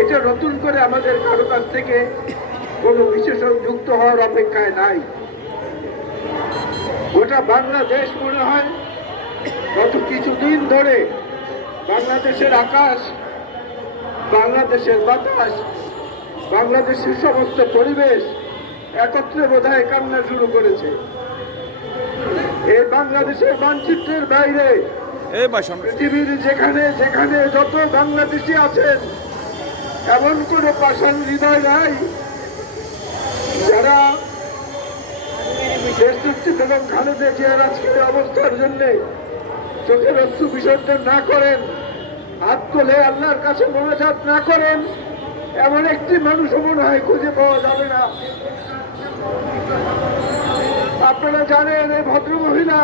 এটা নতুন করে আমাদের কারো কাছ থেকে কোনো বিশেষণ যুক্ত হওয়ার অপেক্ষায় নাই। গোটা বাংলাদেশ মনে হয় গত কিছুদিন ধরে বাংলাদেশের আকাশ, বাংলাদেশের বাতাস, বাংলাদেশের সমস্ত পরিবেশ একত্রে বোধহয় কান্না শুরু করেছে। এই বাংলাদেশের মানচিত্রের বাইরে পৃথিবীর যেখানে যেখানে যত বাংলাদেশি আছেন, এমন কোনো পাষাণ হৃদয় নাই যারা দেশনেত্রী বেগম খালেদা জিয়ার আজকের অবস্থার জন্য চোখের অশ্রু বিসর্জন না করেন, হাত তুলে আল্লাহর কাছে মোনাজাত না করেন, এমন একটি মানুষও মনে হয় খুঁজে পাওয়া যাবে না। আপনারা জানেন এই ভদ্রমহিলা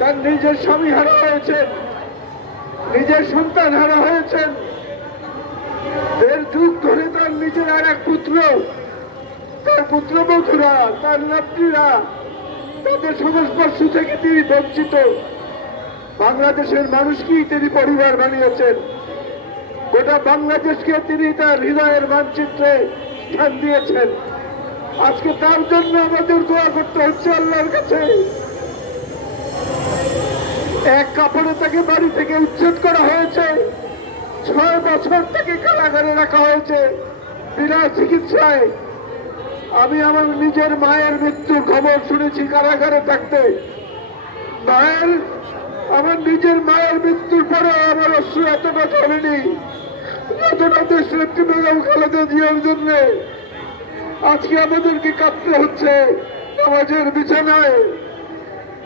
তার নিজের স্বামী হারা হয়েছেন, নিজের সন্তান হারা হয়েছেন, 1.5 যুগ ধরে তার নিজের আর এক পুত্র, তার পুত্রবধূরা, তার নাতনিরা, তাদের সংস্পর্শ থেকে তিনি বঞ্চিত। বাংলাদেশের মানুষকেই তিনি পরিবার বানিয়েছেন, গোটা বাংলাদেশকে তিনি তার হৃদয়ের মানচিত্রে স্থান দিয়েছেন। আজকে তার জন্য আমাদের দোয়া করতে হচ্ছে আল্লাহর কাছে। এক কাপড়ে তাকে বাড়ি থেকে উচ্ছেদ করা হয়েছে, 6 বছর তাকে কারাগারে রাখা হয়েছে বিনা চিকিৎসায়। আমি আমার নিজের মায়ের মৃত্যুর খবর শুনেছি কারাগারে থাকতে। আমার নিজের মায়ের মৃত্যুর পরে আমার অশ্রু এতটা চলেনি যতটা দেশনেত্রী বেগম খালেদা জিয়ার জন্য। আজকে আমাদেরকে কাঁদতে হচ্ছে নামাজের বিছানায়,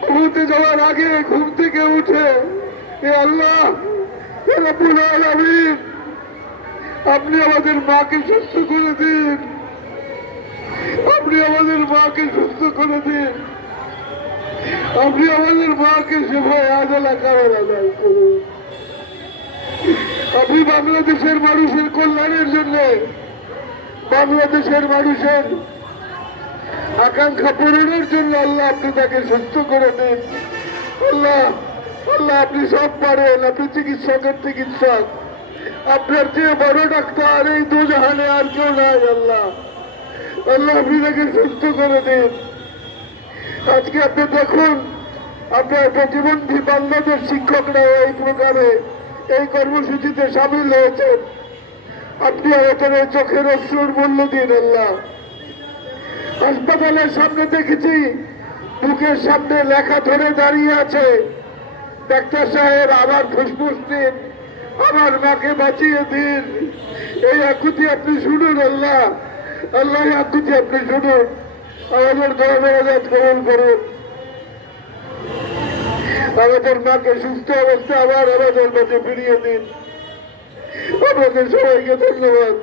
ঘুমোতে যাওয়ার আগে ঘুম থেকে উঠে, এ আল্লাহ, এ রব্বুল আলামিন, আপনি আমাদের মাকে সুস্থ করে দিন, আপনি আমাদের মাকে সুস্থ করে দিন, আপনি আমাদের মাকে সেভাবে আদালা করার আদায় করুন। আপনি বাংলাদেশের মানুষের কল্যাণের জন্য, বাংলাদেশের মানুষের আকাঙ্ক্ষা পূরণের জন্য আল্লাহ আপনি তাকে সুস্থ করে দিন। আল্লাহ, আল্লাহ আপনি সব পারেন, আপনি চিকিৎসকের চিকিৎসক, আপনার চেয়ে বড় ডাক্তার এই দুজাহানে আর কেউ নাই। আল্লাহ, আল্লাহ আপনি তাকে সুস্থ করে দিন। আজকে আপনি দেখুন, আপনার প্রতিবন্ধী বাংলাদেশ শিক্ষকরা এই প্রোগ্রামে, এই কর্মসূচিতে সামিল হয়েছেন। আপনি আমাদের চোখের অশ্রুর মূল্য দিন। আল্লাহ, হাসপাতালের সামনে দেখেছি, বুকের সামনে লেখা ধরে দাঁড়িয়ে আছে, ডাক্তার সাহেব আমার ফুসফুস দিন, আমার মাকে বাঁচিয়ে দিন। এই আকুতি আপনি শুনুন। আল্লাহ, আল্লাহ আকুতি আপনি শুনুন, আমাদের দরবারাত কবুল করুন। আমাদের মাকে সুস্থ অবস্থা আবার আমাদের মাঝে ফিরিয়ে দিন। আপনাদের সবাইকে ধন্যবাদ।